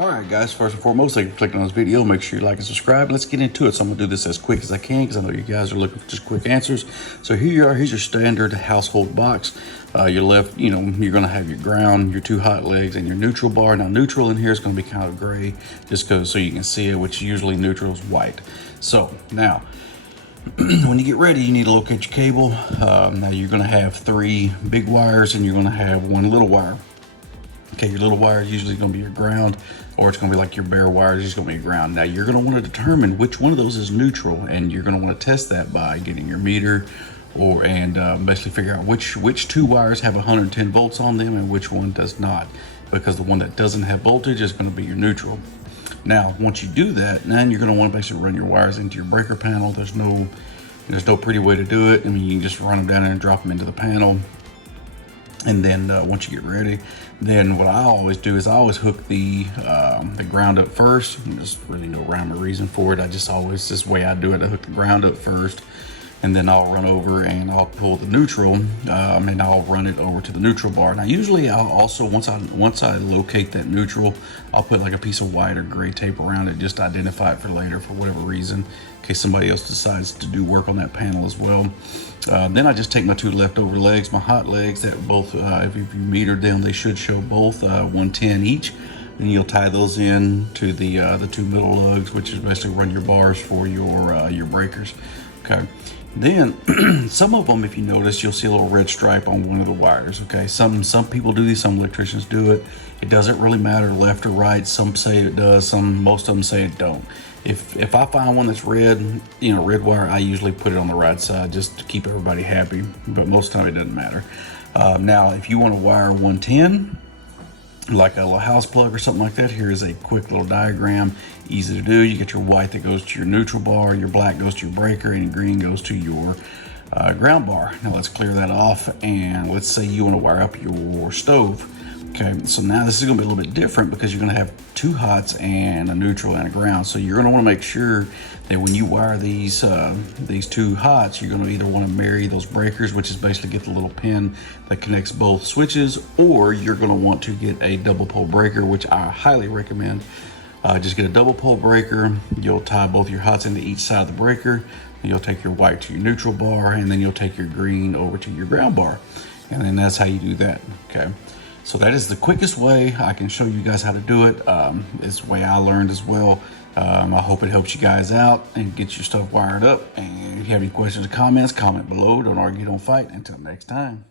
All right, guys, first and foremost, thank you for clicking on this video. Make sure you like and subscribe. Let's get into it. So I'm gonna do this as quick as I can because I know you guys are looking for just quick answers. So here you are. Here's your standard household box. Your left, you're gonna have your ground, your two hot legs, and your neutral bar. Now neutral in here is gonna be kind of gray, just so you can see it, which usually neutral is white. So now, when you get ready, you need to locate your cable. Now you're gonna have 3 big wires and you're gonna have 1 little wire. Okay, your little wire is usually going to be your ground, or it's going to be like your bare wire is just going to be your ground. Now you're going to want to determine which one of those is neutral, and you're going to want to test that by getting your meter, and basically figure out which 2 wires have 110 volts on them and which one does not, because the one that doesn't have voltage is going to be your neutral. Now once you do that, then you're going to want to basically run your wires into your breaker panel. There's no pretty way to do it. I mean, you can just run them down there and drop them into the panel. And then once you get ready, then what I always do is I always hook the ground up first. There's really no rhyme or reason for it. This way I do it. I hook the ground up first, and then I'll run over and I'll pull the neutral, and I'll run it over to the neutral bar. Now usually I'll also, once I locate that neutral, I'll put like a piece of white or gray tape around it just to identify it for later for whatever reason, in case somebody else decides to do work on that panel as well. Then I just take my 2 leftover legs, my hot legs that both, if you metered them, they should show both 110 each. Then you'll tie those in to the 2 middle lugs, which is basically run your bars for your breakers. Okay. Then some of them, if you notice, you'll see a little red stripe on one of the wires. Okay. Some people do these, some electricians do it. It doesn't really matter left or right. Some say it does. Most of them say it don't. If I find one that's red, red wire, I usually put it on the right side just to keep everybody happy, but most of the time it doesn't matter. Now, if you want to wire 110, like a little house plug or something like that, here is a quick little diagram, easy to do. You get your white that goes to your neutral bar, your black goes to your breaker, and your green goes to your ground bar. Now let's clear that off, and let's say you want to wire up your stove. Okay, so now this is going to be a little bit different because you're going to have 2 hots and a neutral and a ground. So you're going to want to make sure that when you wire these 2 hots, you're going to either want to marry those breakers, which is basically get the little pin that connects both switches, or you're going to want to get a double pole breaker, which I highly recommend. Just get a double pole breaker. You'll tie both your hots into each side of the breaker. You'll take your white to your neutral bar, and then you'll take your green over to your ground bar. And then that's how you do that, okay? So that is the quickest way I can show you guys how to do it. It's the way I learned as well. I hope it helps you guys out and get your stuff wired up. And if you have any questions or comments, comment below. Don't argue, don't fight. Until next time.